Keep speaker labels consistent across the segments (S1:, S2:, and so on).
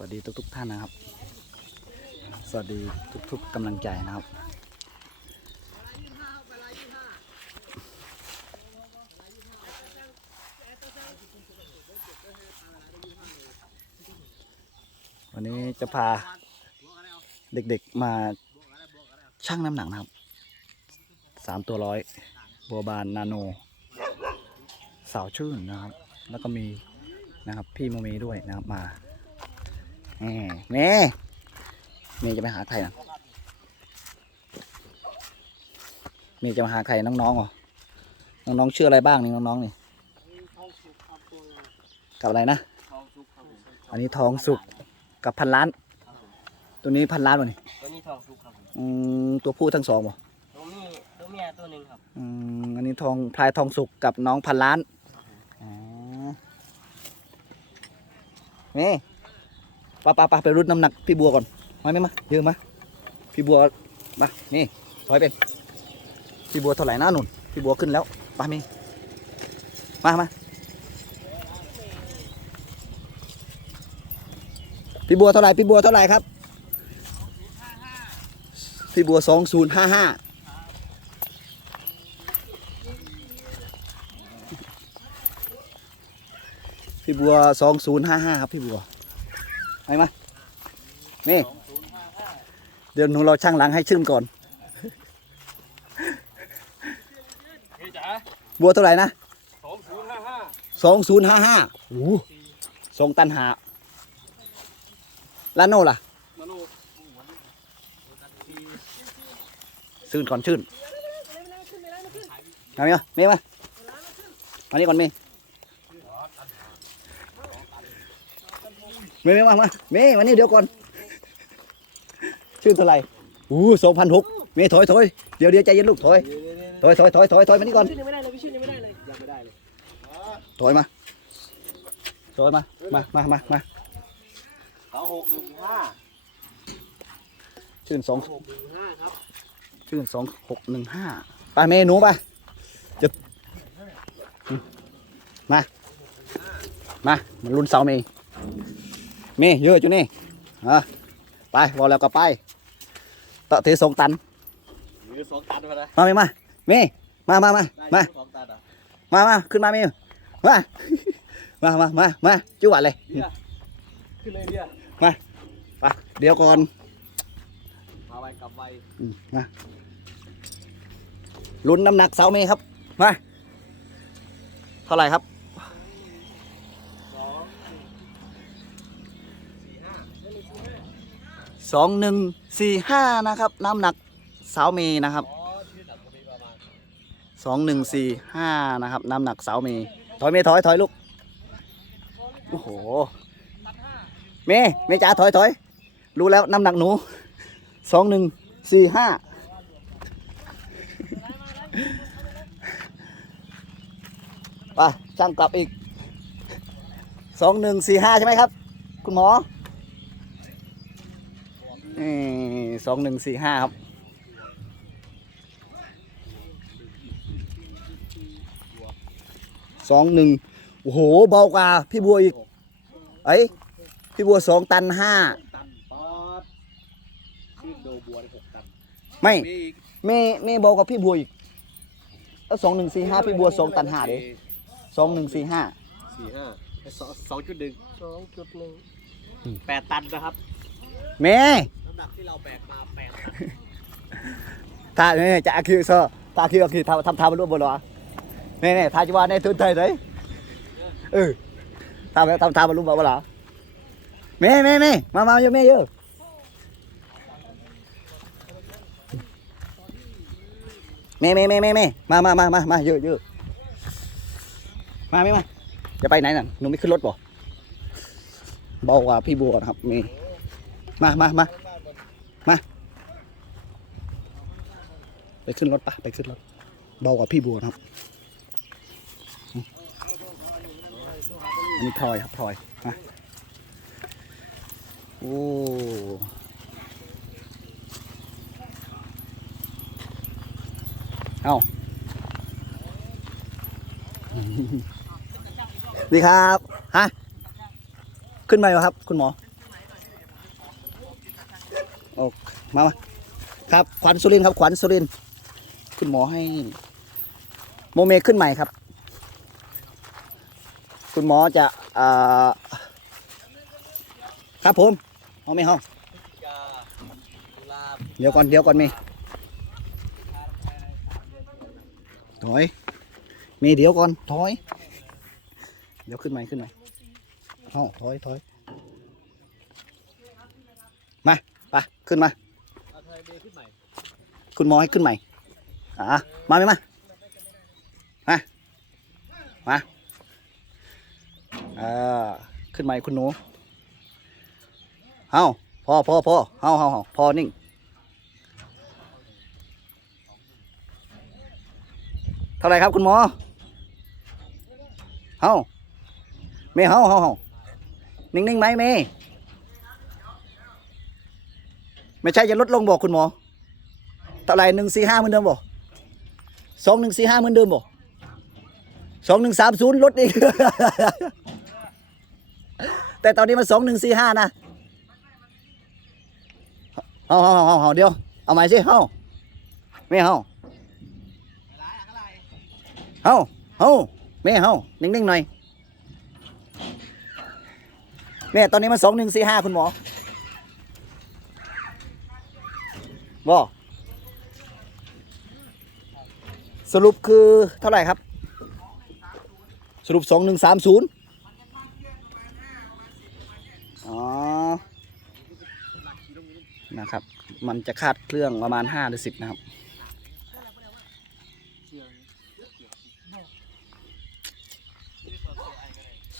S1: วัสดีทุกๆท่านนะครับ สวัสดีทุกๆกำลังใจนะครับ วันนี้จะพาเด็กๆมาชั่งน้ำหนักนะครับสามตัวร้อยบัวบานนาโน สาวชื่นนะครับ แล้วก็มีนะครับพี่โมเมด้วยนะครับมา เมเมย์จะไปหาใครนะเมย์จะมาหาใครน้องๆเหรอ น้องๆชื่ออะไรบ้างนี่น้องๆนี่กับอะไรนะ อันนี้ทองสุกกับพันล้าน ตัวนี้พันล้านวะนี่
S2: ตัวนี้ทองสุกครับผม
S1: อืมตัวผู้ทั้งสองบ่
S2: ตัวนี้ตัวเมียตัวหนึ่งครับ
S1: อืมอันนี้ทองพลายทองสุกกับน้องพันล้านอ๋อนี่ ปะปะปะไปรุดน้ำหนักพี่บัวก่อนมาไหมมาเยอะมาพี่บัวมานี่ถอยเป็นพี่บัวเท่าไหร่นะนุ่นพี่บัวขึ้นแล้วไปมีมามาพี่บัวเท่าไหร่พี่บัวเท่าไหร่ครับพี่บัวสองศูนย์ห้าห้าพี่บัวสองศูนย์ห้าห้าครับพี่บัว ไปมา นี่ เดี๋ยวหนูเราช่างหลังให้ชื่มก่อน
S2: พี่จ๋า
S1: บัวเท่าไหร่นะ
S2: สองศูนย์ห้าห้า
S1: สองศูนย์ห้าห้าโอ้สองตันหาลานโน่ล่ะ
S2: มโน
S1: ชื่นก่อนชื่นมาเมียเมียมา มานี่ก่อนเมีย เมียเมียมามาเมียมานี่เดี๋ยวก่อน ชื่นเท่าไหร่อู้สองพันหกเมียถอยถอยเดี๋ยวเดี๋ยวใจเย็นลูกถอยถอยถอยถอยถอยถอยมานี่ก่อน
S2: ชื่อยังไม่ได้เลยพี่ชื่อยังไม่ได้เลยยังไม่ได้เลย
S1: ถอยมา ถอยมา มามามามา
S2: สองหกหนึ่งห้า
S1: ชื่นสอง
S2: หกหนึ่งห้าครับ
S1: ชื่นสองหกหนึ่งห้าไปเมหนูไปจะมา มา มันรุ่นเสาเมย์เมย์เยอะจุนี่อะไปพอแล้วก็ไปตะเทสองตัน
S2: หรือสองตันมาเลย
S1: มาเมย์มาเมย์มามามามา
S2: สองตันอะ
S1: มามาขึ้นมาเมย์มามามามามาจุ๊บเลย
S2: ขึ้นเลยเนี่ย
S1: ไปเดี๋ยวก่อน
S2: มาไวกลับไว
S1: อืมมาลุ้นน้ำหนักเสาเมย์ครับมาเท่าไหร่ครับ
S2: สองห
S1: นึ่งสี่ห้านะครับ น้ำหนักสาเมย์นะครับสองหนึ่งสี่ห้านะครับ น้ำหนักสาเมย์ถอยเมย์ถอยถอยลูกโอ้โหเมย์เมย์จ๋าถอยถอยรู้แล้วน้ำหนักหนูสองหนึ่งสี่ห้าไปช่างกลับอีกสองหนึ่งสี่ห้าใช่ไหมครับ คุณหมอ สองหนึ่งสี่ห้าครับ สองหนึ่งโอ้โห เบากว่า พี่บัวอีก เอ้ย พี่บัวสองตันห้า
S2: ตันป๊อดชื่อโดบัวได้หกตัน
S1: ไม่
S2: มีอีก
S1: เม่เม่เบากว่าพี่บัวอีกแล้วสองหนึ่งสี่ห้าพี่บัวสองตันห้าเด้สองหนึ่งสี่ห้า
S2: สี่ห้าสองสองจุดหนึ่งสองจุดหนึ่ง
S1: อืม
S2: แปดตันนะครับ
S1: เม่
S2: น้ำหนักที่ เราแบกมาแปดตัน
S1: ถ้าเนี่ยจะอาคิวซอร์ถ้าอาคิวอาคิวทำทำทำมารูปบนหรอเนี่ยเนี่ยถ้าจะว่าในทุนไทยเลยเออทำทำทำมารูปบนหรอเม่เม่เม่มามาเยอะเม่เยอะเม่เม่เม่เม่เม่มามามามามาเยอะเยอะมาไม่มาจะไปไหนน่ะหนูไม่ขึ้นรถบ่เบากว่าพี่บัวนะครับเม่มามามา ไปขึ้นรถปะไปขึ้นรถ เบากว่าพี่บัวครับ อันนี้พลอยครับพลอยมาโอ้เอาดีครับ ฮะ ขึ้นมาอยู่ครับ คุณหมอมามาครับ ขวัญสุรินครับ ขวัญสุรินทร์ คุณหมอให้ โมเมขึ้นใหม่ครับ คุณหมอจะอ่าครับผมโมเมห้องเดี๋ยวก่อนเดี๋ยวก่อนเมย์ถอยเมย์เดี๋ยวก่อนถอย เดี๋ยวขึ้นใหม่ขึ้นใหม่เอ้าถอยถอยมาไปขึ้นมาคุณหมอให้ขึ้นใหม่ อะมาไหมมามามาเออขึ้นม่คุณหนูเอาพ่อพ่อพ่อเฮาเฮาเฮาพ่อนิ่งเท่าไรครับคุณหมอเฮาเมย์เฮาเฮาเฮานิ่งนิ่งไหมเมย์ไม่ใช่จะลดลงบอกคุณหมอเท่าไรหนึ่งสี่ห้าเหมือนเดิมบ่ สองหนึ่งสี่ห้าเหมือนเดิมบ่สองหนึ่งสามศูนย์ลดอีก แต่ตอนนี้มันสองหนึ่งสี่ห้านะเอาเอาเอาเอาเดียว เอาใหม่สิเฮาไม่เฮาเฮาเฮาไม่เฮานิ่งๆหน่อยแม่ตอนนี้มันสองหนึ่งสี่ห้าคุณหมอบ่ สรุปคือเท่าไหร่ครับ สรุปสองหนึ่งสามศูนย์อ๋อ นะครับ มันจะคาดเครื่องประมาณห้าหรือสิบนะครับ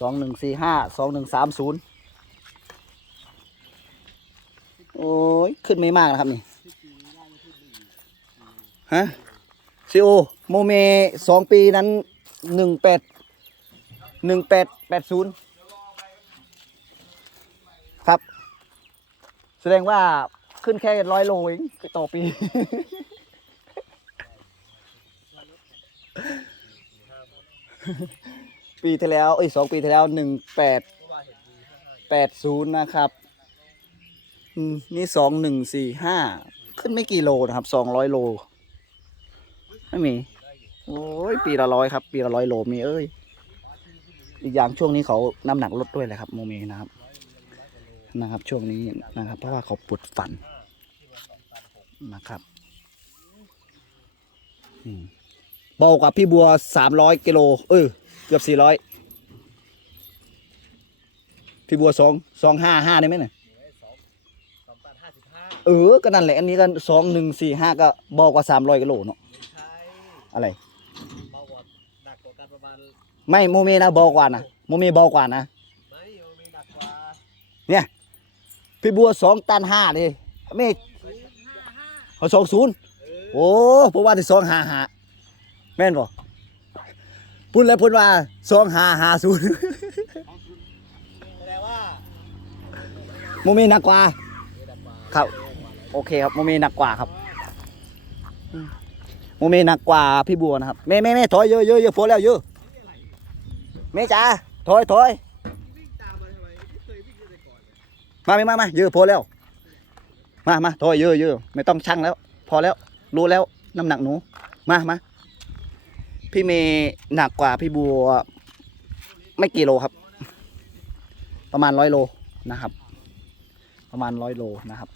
S1: สองหนึ่งสี่ห้าสองหนึ่งสามศูนย์โอ้ย ขึ้นไม่มากนะครับนี่ ฮะซีโอ โมเมสองปีนั้นหนึ่งแปดหนึ่งแปดแปดศูนย์ครับ แสดงว่าขึ้นแค่ร้อยโลเองต่อปี ปีที่แล้วเอ้ยสองปีที่แล้วหนึ่งแปดแปดศูนย์นะครับนี่สองหนึ่งสี่ห้าขึ้นไม่กี่โลนะครับสองร้อยโล ไม่มี โอ้ยปีละร้อยครับ ปีละร้อยโลมีเอ้ย อีกอย่างช่วงนี้เขาน้ำหนักลดด้วยแหละครับ โมเมนะครับนะครับ ช่วงนี้นะครับ เพราะว่าเขาปวดฝันนะครับเบากว่าพี่บัวสามร้อยกิโลเออเกือบสี่ร้อยพี่บัวสองสองห้าห้าได้ไหมเนี่ยเออ ก็นั่นแหละ อันนี้กันสองหนึ่งสี่ห้าก็เบากว่าสามร้อยกิโลเนาะอะไร ไม่โมเมนะเบากว่านะโมเมเบากว่านะ
S2: ไม่โยมีหนักกว่า
S1: พี่บัวสองตันห้าเลยไม่เขาสองศูนย์โอ้ผมว่าที่สองห้าห้าแม่นบ่พูดแล้วพูดว่าสองห้าห้าศูนย์
S2: แสดงว่า
S1: โมเมหนักกว่าครับโอเคครับโมเมหนักกว่าครับโมเมหนักกว่าพี่บัวนะครับแม่แม่แม่ถอยเยอะเยอะเยอะพอแล้วเยอะ แม่จ๋าถอยถอย
S2: มาไมไม่เคยวิ่งเลยก่อนเลย
S1: มาไม่มามาเยอะพอแล้ว มามาถอยเยอะเยอะไม่ต้องชั่งแล้ว พอแล้ว รู้แล้วน้ำหนักหนู มามาพี่เมย์หนักกว่าพี่บัว ไม่กี่โลครับ ประมาณร้อยโลนะครับ ประมาณร้อยโลนะครับ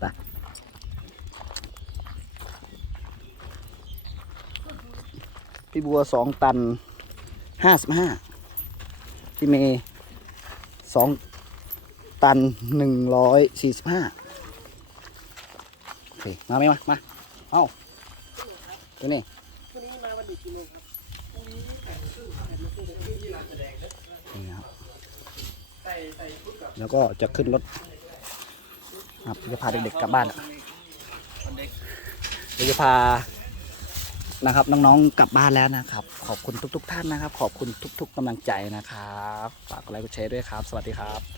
S1: ไปพี่บัวสองตัน ห้าสิบห้าพี่เมย์สองตันหนึ่งร้อยสี่สิบห้าโอเคมาไหมมา มา เอาตัวนี้
S2: นี่ครับ
S1: นี่แล้วก็จะขึ้นรถครับจะพาเด็กๆกลับบ้านอะ
S2: เด็ก
S1: เดี๋ยวจะพา นะครับ น้องๆกลับบ้านแล้วนะครับ ขอบคุณทุก ๆ ท่านนะครับ ขอบคุณทุก ๆกำลังใจนะครับ ฝากกดไลค์กดแชร์ด้วยครับ สวัสดีครับ